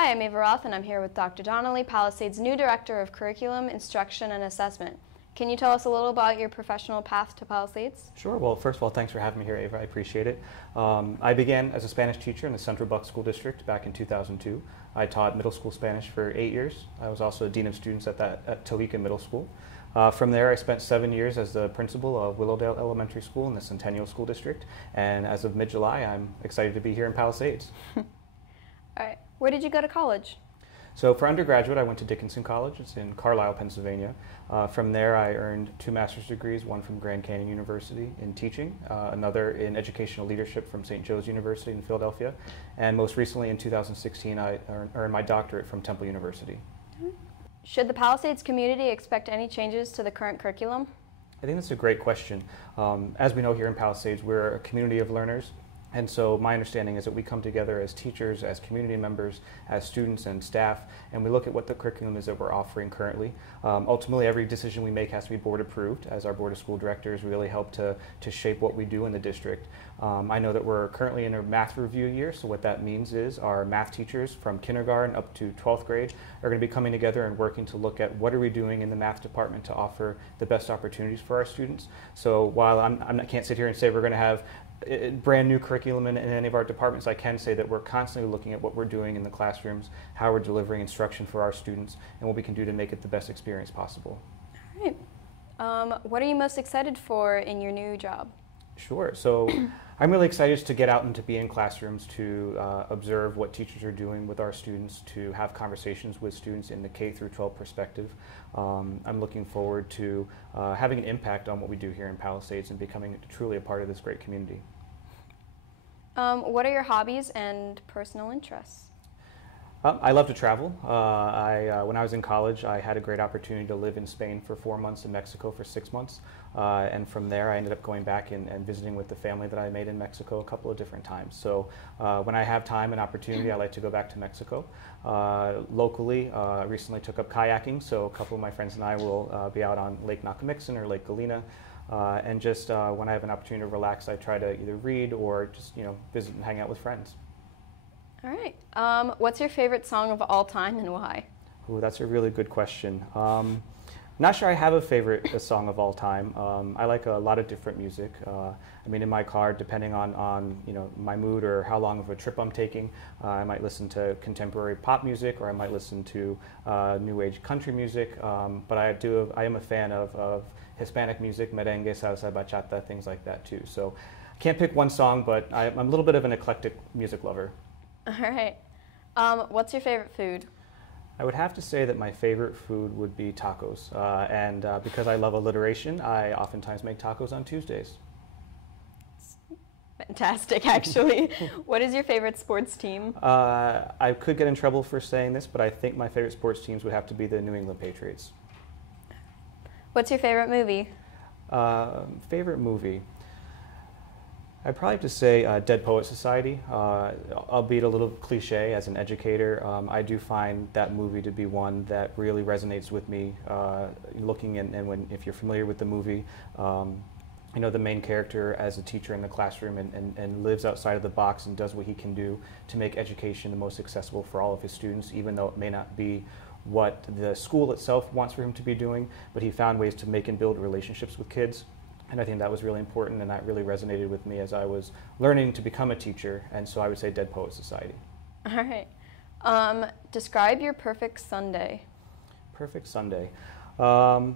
Hi, I'm Ava Roth, and I'm here with Dr. Donnelly, Palisades' new Director of Curriculum, Instruction, and Assessment. Can you tell us a little about your professional path to Palisades? Sure. Well, first of all, thanks for having me here, Ava. I appreciate it. I began as a Spanish teacher in the Central Bucks School District back in 2002. I taught middle school Spanish for 8 years. I was also a Dean of Students at Toweka Middle School. From there, I spent 7 years as the principal of Willowdale Elementary School in the Centennial School District. And as of mid-July, I'm excited to be here in Palisades. All right. Where did you go to college? So for undergraduate, I went to Dickinson College. It's in Carlisle, Pennsylvania. From there, I earned 2 master's degrees, one from Grand Canyon University in teaching, another in educational leadership from St. Joe's University in Philadelphia, and most recently in 2016, I earned my doctorate from Temple University. Should the Palisades community expect any changes to the current curriculum? I think that's a great question. As we know here in Palisades, we're a community of learners. And so my understanding is that we come together as teachers, as community members, as students and staff, and we look at what the curriculum is that we're offering currently. Ultimately, every decision we make has to be board approved, as our board of school directors really help to shape what we do in the district. I know that we're currently in a math review year, so what that means is our math teachers from kindergarten up to 12th grade are going to be coming together and working to look at what are we doing in the math department to offer the best opportunities for our students. So while I can't sit here and say we're going to have brand new curriculum in any of our departments, I can say that we're constantly looking at what we're doing in the classrooms, how we're delivering instruction for our students, and what we can do to make it the best experience possible. All right. What are you most excited for in your new job? Sure. So I'm really excited to get out and to be in classrooms, to observe what teachers are doing with our students, to have conversations with students in the K through 12 perspective. I'm looking forward to having an impact on what we do here in Palisades and becoming truly a part of this great community. What are your hobbies and personal interests? I love to travel. When I was in college, I had a great opportunity to live in Spain for 4 months and Mexico for 6 months. And from there, I ended up going back and visiting with the family that I made in Mexico a couple of different times. So when I have time and opportunity, I like to go back to Mexico. Locally, I recently took up kayaking, so a couple of my friends and I will be out on Lake Nakamixon or Lake Galena. And just when I have an opportunity to relax, I try to either read or just visit and hang out with friends. All right. What's your favorite song of all time and why? Ooh, that's a really good question. Not sure I have a favorite song of all time. I like a lot of different music. I mean, in my car, depending on my mood or how long of a trip I'm taking, I might listen to contemporary pop music or I might listen to new age country music. But I am a fan of Hispanic music, merengue, salsa, bachata, things like that too. So I can't pick one song, but I'm a little bit of an eclectic music lover. All right. What's your favorite food? I would have to say that my favorite food would be tacos. And because I love alliteration, I oftentimes make tacos on Tuesdays. Fantastic, actually. What is your favorite sports team? I could get in trouble for saying this, but I think my favorite sports teams would have to be the New England Patriots. What's your favorite movie? Favorite movie? I'd probably have to say Dead Poet Society, albeit a little cliche as an educator. I do find that movie to be one that really resonates with me. Looking and if you're familiar with the movie, the main character as a teacher in the classroom and lives outside of the box and does what he can do to make education the most accessible for all of his students, even though it may not be what the school itself wants for him to be doing, but he found ways to make and build relationships with kids. And I think that was really important, and that really resonated with me as I was learning to become a teacher, and so I would say Dead Poet Society. All right. Describe your perfect Sunday. Perfect Sunday. I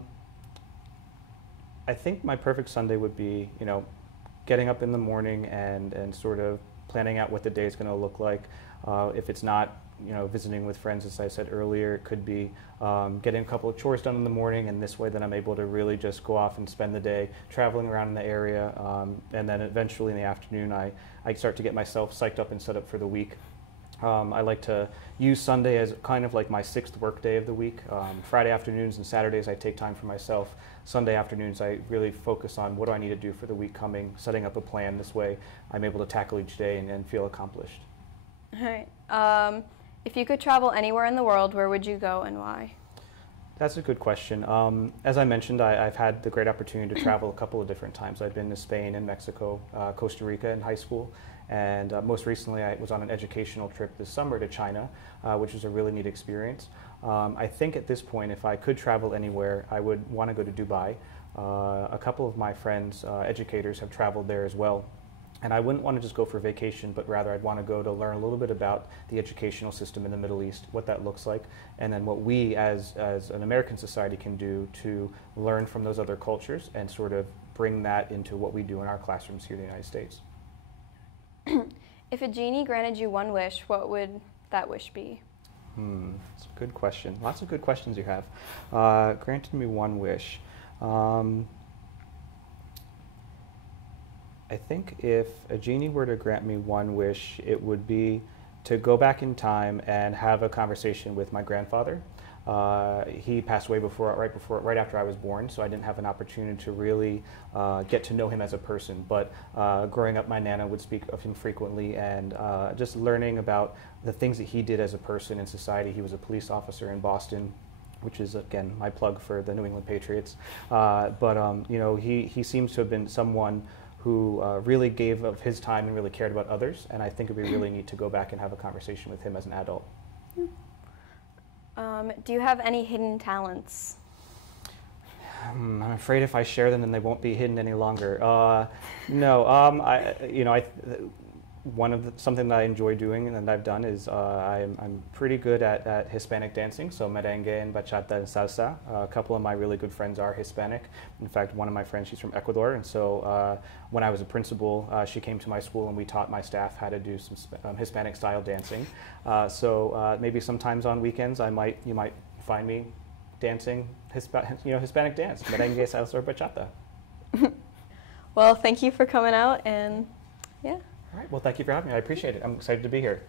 think my perfect Sunday would be, getting up in the morning and sort of planning out what the day is going to look like. If it's not visiting with friends, as I said earlier, it could be getting a couple of chores done in the morning, and this way then I'm able to really just go off and spend the day traveling around in the area, and then eventually in the afternoon I start to get myself psyched up and set up for the week. I like to use Sunday as kind of like my 6th work day of the week. Friday afternoons and Saturdays I take time for myself. Sunday afternoons I really focus on what do I need to do for the week coming, setting up a plan. This way I'm able to tackle each day and feel accomplished. All right. If you could travel anywhere in the world, where would you go and why? That's a good question. As I mentioned, I've had the great opportunity to travel a couple of different times. I've been to Spain and Mexico, Costa Rica in high school, and most recently I was on an educational trip this summer to China, which was a really neat experience. I think at this point, if I could travel anywhere, I would want to go to Dubai. A couple of my friends, educators, have traveled there as well. And I wouldn't want to just go for vacation, but rather I'd want to go to learn a little bit about the educational system in the Middle East, what that looks like, and then what we as an American society can do to learn from those other cultures and sort of bring that into what we do in our classrooms here in the United States. If a genie granted you one wish, what would that wish be? That's a good question. Lots of good questions you have. Granted me one wish. I think if a genie were to grant me one wish, it would be to go back in time and have a conversation with my grandfather. He passed away right after I was born, so I didn't have an opportunity to really get to know him as a person. But growing up, my Nana would speak of him frequently, and just learning about the things that he did as a person in society. He was a police officer in Boston, which is, again, my plug for the New England Patriots. You know, he seems to have been someone who really gave of his time and really cared about others, and I think it would be really neat to go back and have a conversation with him as an adult. Do you have any hidden talents? I'm afraid if I share them, then they won't be hidden any longer. No, something that I enjoy doing and that I've done is I'm pretty good at Hispanic dancing, so merengue and bachata and salsa. A couple of my really good friends are Hispanic. In fact, one of my friends, she's from Ecuador, and so when I was a principal, she came to my school and we taught my staff how to do some Hispanic style dancing. So maybe sometimes on weekends you might find me dancing Hispanic dance, merengue, salsa, or bachata. Well, thank you for coming out, and yeah. All right. Well, thank you for having me. I appreciate it. I'm excited to be here.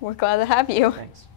We're glad to have you. Thanks.